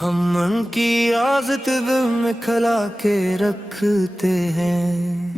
ہم ان کی عادت دل میں کھلا کے رکھتے ہیں،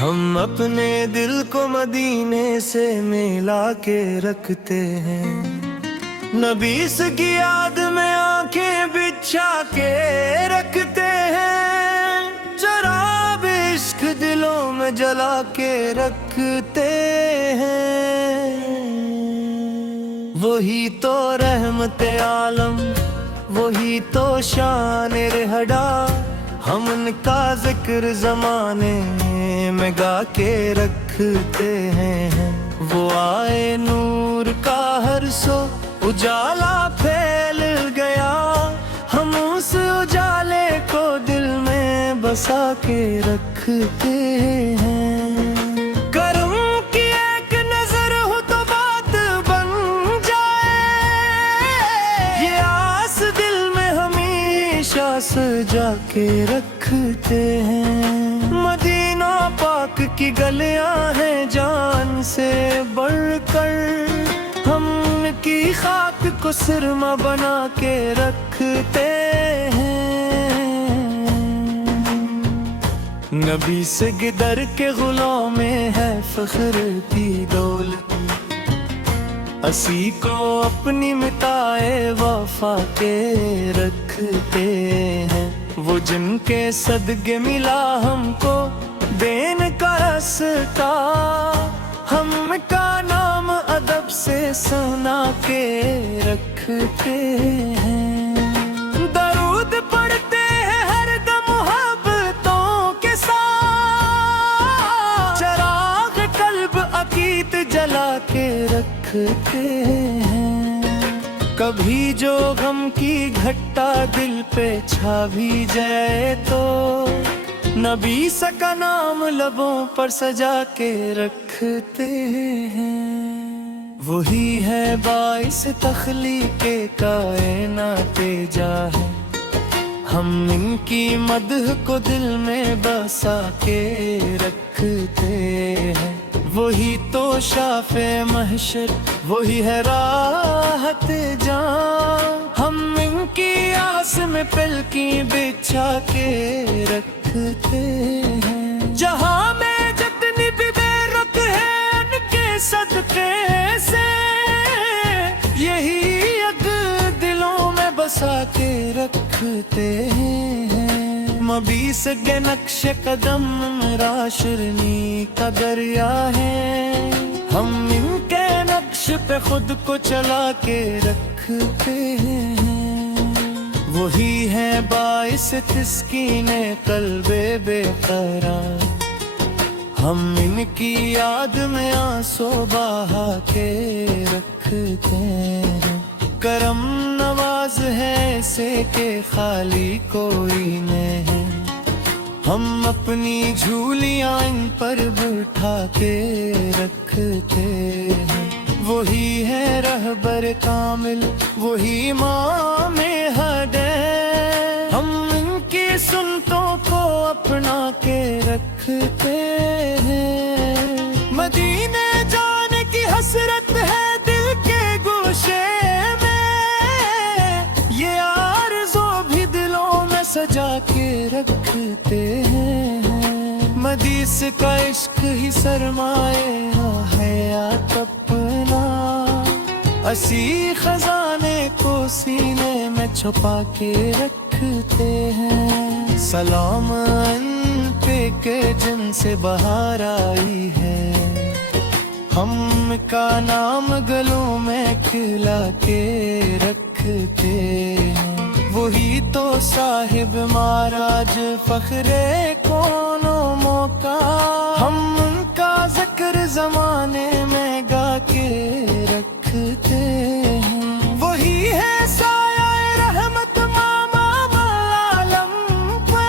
ہم اپنے دل کو مدینے سے ملا کے رکھتے ہیں، نبی کی یاد میں آنکھیں بچھا کے رکھتے ہیں، چراغ عشق دلوں میں جلا کے رکھتے ہیں، وہی تو رحمت عالم، وہی تو شان رہڈا، ہم ان کا ذکر زمانے میں گا کے رکھتے ہیں، وہ آئے نور کا ہر سو اجالا پھیل گیا، ہم اس اجالے کو دل میں بسا کے رکھتے ہیں، کرم کی ایک نظر ہو تو بات بن جائے، یہ آس دل میں ہمیشہ سجا کے رکھتے ہیں، مدینہ پاک کی گلیاں ہیں جان سے بڑھ کر، ہم کی خاک کو سرما بنا کے رکھتے ہیں، نبی سے گدر کے غلام میں ہے فخر کی دولت، اسی کو اپنی مٹائے وفا کے رکھتے ہیں، وہ جن کے صدقے ملا ہم کو دین کا رستہ، ہم کا نام ادب سے سنا کے رکھتے ہیں، درود پڑھتے ہیں ہر دم محبتوں کے ساتھ، چراغ قلب عقیق جلا کے رکھتے ہیں، کبھی جو غم کی گھٹا دل پہ چھا بھی جائے تو نبی کا نام لبوں پر سجا کے رکھتے ہیں، وہی ہے باعث تخلیق کائنات جا ہے، ہم ان کی مدح کو دل میں بسا کے رکھتے ہیں، وہی تو شافع محشر، وہی ہے راحت جان، ہم ان کی آس میں پلکی بچھا کے رکھتے ہیں، جہاں میں جتنی بھی بے رت ہے ان کے صدقے سے، یہی اگ دلوں میں بسا کے رکھتے ہیں، مبیس کے نقش قدم میرا شرنی کا دریا ہے، ہم ان کے نقش پہ خود کو چلا کے رکھتے ہیں، وہی ہے باعث تسکین قلب بے قرار، ہم ان کی یاد میں آنسو بہا کے رکھتے ہیں، کرم نواز ہے ایسے کہ خالی کوئی نہیں، ہم اپنی جھولیاں ان پر بٹھا کے رکھتے ہیں، وہی ہے رہبر کامل، وہی امام ہدایت، ہم ان کی سنتوں کو اپنا کے رکھتے ہیں، مدینے جانے کی حسرت ہے دل کے گوشے میں، یہ آرزو بھی دلوں میں سجا کے رکھتے ہیں، مدیس کا عشق ہی سرمایہ حیات اپنا، اسی خزانے کو سینے میں چھپا کے رکھتے ہیں، سلام ان پہ کہ جن سے بہار آئی ہے، ہم کا نام گلوں میں کھلا کے رکھتے ہیں، وہی تو صاحب معراج فخر کون و موقع، ہم ان کا ذکر زمانے میں گا کے رکھتے ہیں، وہی ہے سایہ رحمت امام العالم پہ،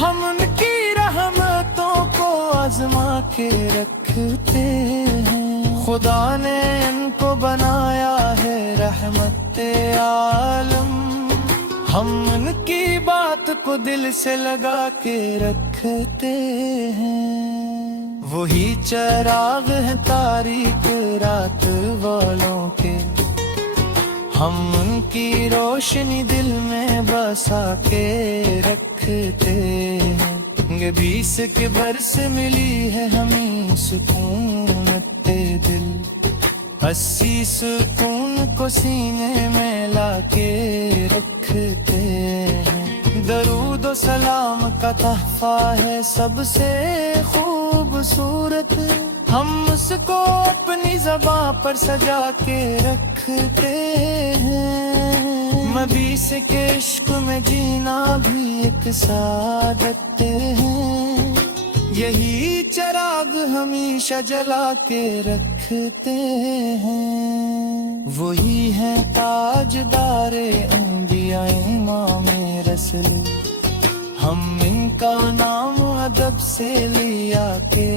ہم ان کی رحمتوں کو آزما کے رکھتے ہیں، خدا نے ان کو بنایا ہے رحمت عالم، ہم ان کی بات کو دل سے لگا کے رکھتے ہیں، وہی چراغ ہے تاریک رات والوں کے، ہم ان کی روشنی دل میں بسا کے رکھتے ہیں۔ 20 کے برس ملی ہے ہمیں سکونت دل، 80 سکون کو سینے میں لا کے رکھتے ہیں۔ درود و سلام کا تحفہ ہے سب سے خوبصورت، ہم اس کو اپنی زباں پر سجا کے رکھتے ہیں۔ مبیس کے عشق میں جینا بھی ایک سعادت ہے، یہی چراغ ہمیشہ جلا کے رکھتے ہیں۔ وہی ہے تاجدار انبیاء امام رسول، ہم ان کا نام ادب سے لیا کے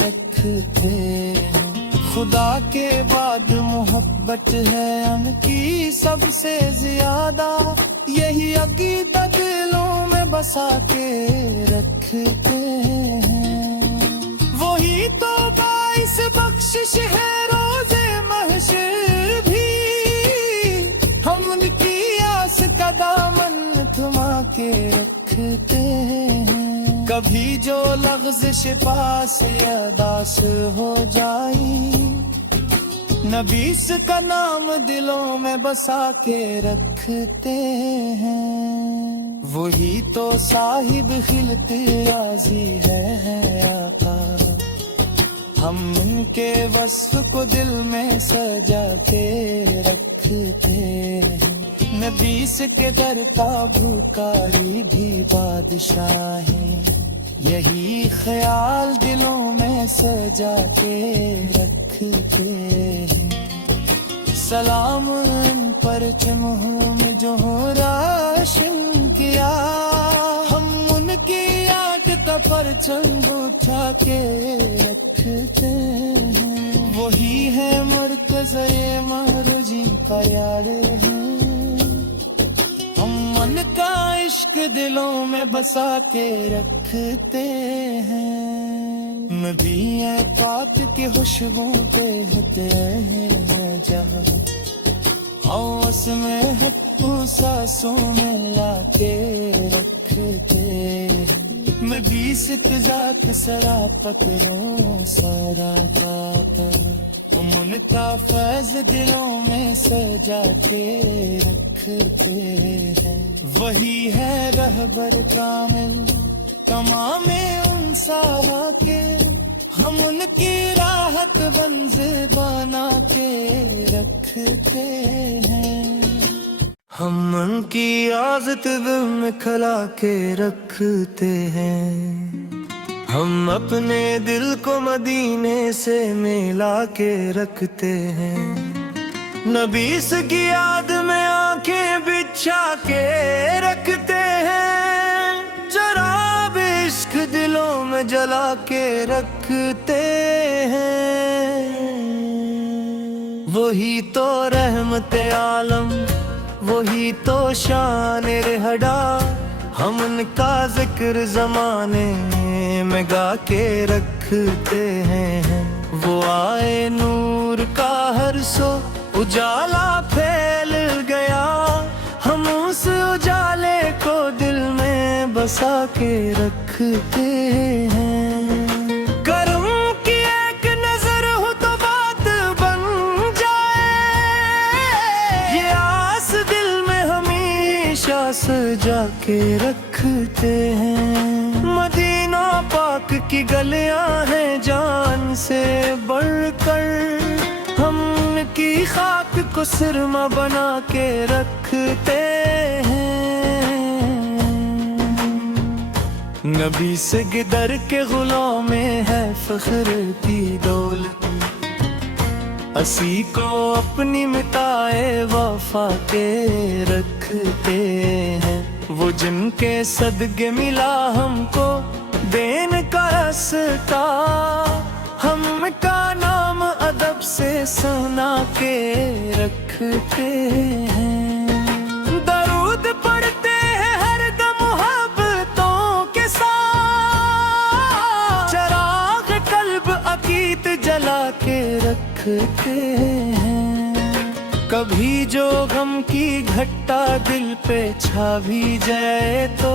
رکھتے ہیں۔ خدا کے بعد محبت ہے ان کی سب سے زیادہ، یہی عقیدہ دلوں میں بسا کے رکھتے ہیں۔ وہی تو باعث بخشش ہے روزے محشر بھی، ہم ان کی آس کا دامن تھما کے رکھتے ہیں۔ کبھی جو لغزش پاس اداس ہو جائی، نبیس کا نام دلوں میں بسا کے رکھتے ہیں۔ وہی تو صاحب خلق راضی ہے آقا، ہم ان کے وصف کو دل میں سجا کے رکھتے ہیں۔ نبیس کے در کا بھکاری بھی بادشاہی، یہی خیال دلوں میں سجا کے رکھتے ہیں۔ سلام ان پر چمہوں میں جو راشن کیا، ہم ان کی آنکھ کا پرچم اٹھا کے رکھتے ہیں۔ وہی ہے مرکز مہرجی کا یار ہے، ہم ان کا عشق دلوں میں بسا کے رکھتے ہیں۔ نبی پاک کی خوشبو دیتے ہیں جہاں، ہوس میں ہتھو ساسوں میں لا کے رکھتے ہیں۔ نبی سے ذات سرا پکڑوں سارا پاتا، ہم ان کا فیض دلوں میں سجا کے رکھتے ہیں۔ وہی ہے رہبر کامل تمام ان سارا کے، ہم ان کی راحت بنز بنا کے رکھتے ہیں۔ ہم ان کی عازت دل میں کھلا کے رکھتے ہیں، ہم اپنے دل کو مدینے سے ملا کے رکھتے ہیں۔ نبیس کی یاد میں آنکھیں بچھا کے رکھتے ہیں، چراغ عشق دلوں میں جلا کے رکھتے ہیں۔ وہی تو رحمت عالم، وہی تو شان رہڈا، ہم ان کا ذکر زمانے میں گا کے رکھتے ہیں۔ وہ آئے نور کا ہر سو اجالا پھیل گیا، ہم اس اجالے کو دل میں بسا کے رکھتے ہیں۔ کرم کی ایک نظر ہو تو بات بن جائے، یہ آس دل میں ہمیشہ سجا کے رکھتے ہیں۔ مدینہ پاک کی گلیاں ہیں جان سے بڑھ کر، ہم کی خاک کو سرما بنا کے رکھتے ہیں۔ نبی سے گدر کے غلام میں ہے فخر کی دولت، اسی کو اپنی متائے وفا کے رکھتے ہیں۔ وہ جن کے صدقے ملا ہم کو دین کا رستہ، ہم کا نام ادب سے سنا کے رکھتے ہیں۔ درود پڑھتے ہیں ہر دم محبتوں کے ساتھ، چراغ قلب عقیدت جلا کے رکھتے ہیں۔ کبھی جو غم دل پہ چھا بھی جائے تو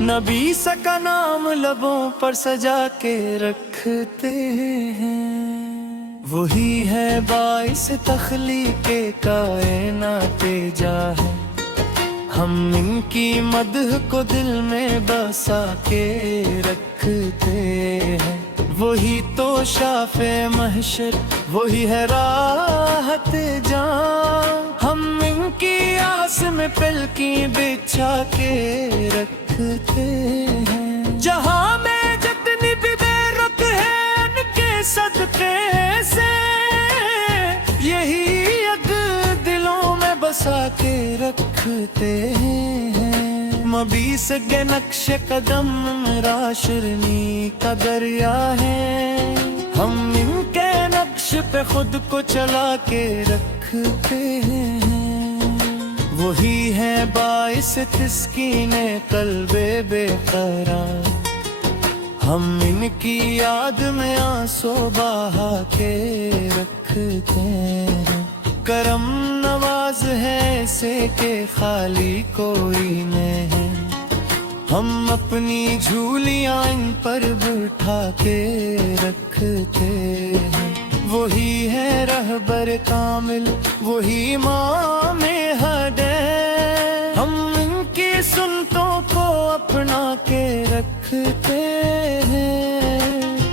نبی کا نام لبوں پر سجا کے رکھتے ہیں۔ وہی ہے باعث تخلیق کائنات جا ہے، ہم ان کی مدح کو دل میں بسا کے رکھتے ہیں۔ وہی تو شافع محشر، وہی ہے راحت جان، ہم ان کی آس میں پلکی بچھا کے رکھتے ہیں۔ جہاں میں جتنی بھی بے رت ہے ان کے صدقے سے، یہی ید دلوں میں بسا کے رکھتے ہیں۔ مبیس کے نقش قدم میرا شرنی کا دریا ہے، ہم ان کے نقش پہ خود کو چلا کے رکھتے ہیں۔ وہی ہے باعث تسکین قلب بے قرار، ہم ان کی یاد میں آنسو بہا کے رکھتے ہیں۔ کرم نواز ہے ایسے کہ خالی کوئی نہیں، ہم اپنی جھولیاں ان پر بٹھا کے رکھتے ہیں۔ وہی ہے رہبر کامل، وہی امام ہدایت، ہم ان کی سنتوں کو اپنا کے رکھتے ہیں۔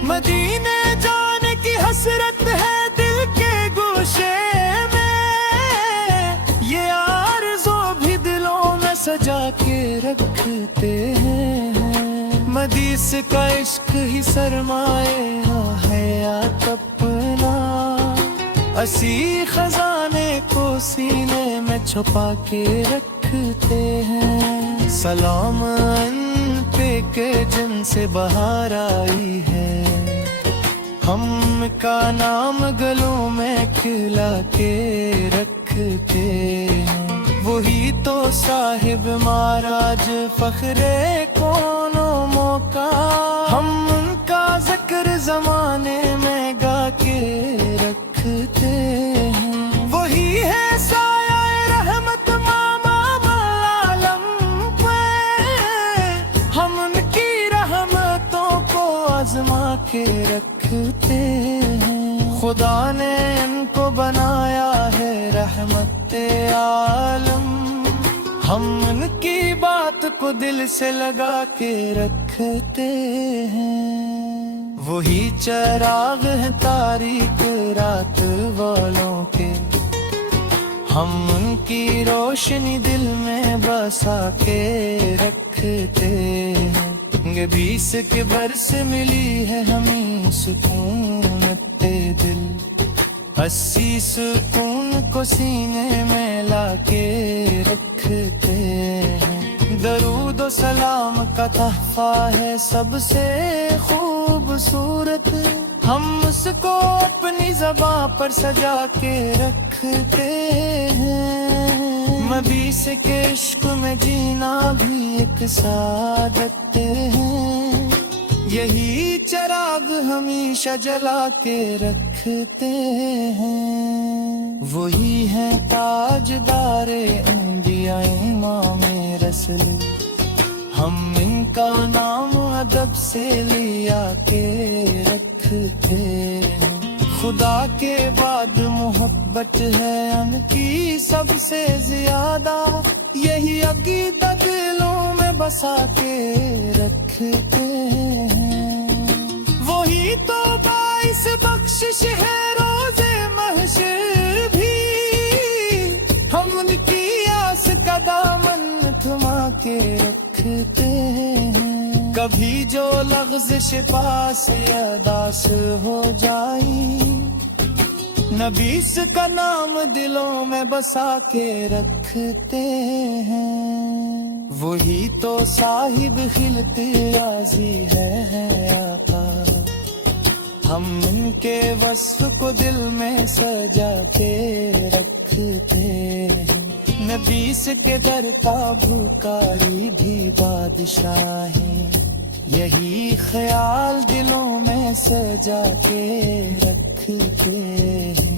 مدینے جانے کی حسرت ہے دل کے گوشے میں، یہ آرزو بھی دلوں میں سجا کے رکھتے ہیں۔ مدیس کا عشق ہی سرمایہ حیات اپنا، اسی خزانے کو سینے میں چھپا کے رکھتے ہیں۔ سلام ان پہ کہ جن سے بہار آئی ہے، ہم کا نام گلوں میں کھلا کے رکھتے ہیں۔ وہی تو صاحب معراج فخر کون و موقع، ہم ان کا ذکر زمانے میں گا کے رکھتے ہیں۔ وہی ہے سایہ رحمت امام العالم پہ، ہم ان کی رحمتوں کو آزما کے رکھتے ہیں۔ خدا نے ان کو بنایا ہے رحمت عالم، ہم ان کی بات کو دل سے لگا کے رکھتے ہیں۔ وہی چراغ ہے تاریک رات والوں کے، ہم ان کی روشنی دل میں بسا کے رکھتے ہیں۔ 20 کے برس ملی ہے ہمیں سکونت دل، 80 سکون کو سینے میں لا کے رکھتے ہیں۔ درود و سلام کا تحفہ ہے سب سے خوبصورت، ہم اس کو اپنی زباں پر سجا کے رکھتے ہیں۔ مبیس کے عشق میں جینا بھی ایک سعادت ہے، یہی چراغ ہمیشہ جلا کے رکھتے ہیں۔ وہی ہے تاجدار انبیاء امام رسل، ہم ان کا نام ادب سے لیا کے رکھتے ہیں۔ خدا کے بعد محبت ہے ان کی سب سے زیادہ، یہی عقیدہ دلوں میں بسا کے رکھتے ہیں۔ وہی تو باعث بخشش ہے روز محشر بھی، ہم ان کی آس کا دامن تھما کے رکھتے ہیں۔ کبھی جو لغزش پاس اداس ہو جائی، نبیس کا نام دلوں میں بسا کے رکھتے ہیں۔ وہی تو صاحب خلق راضی ہے آقا، ہم ان کے وصف کو دل میں سجا کے رکھتے ہیں۔ نبیس کے در کا بھکاری بھی بادشاہی، یہی خیال دلوں میں سجا کے رکھتے ہیں۔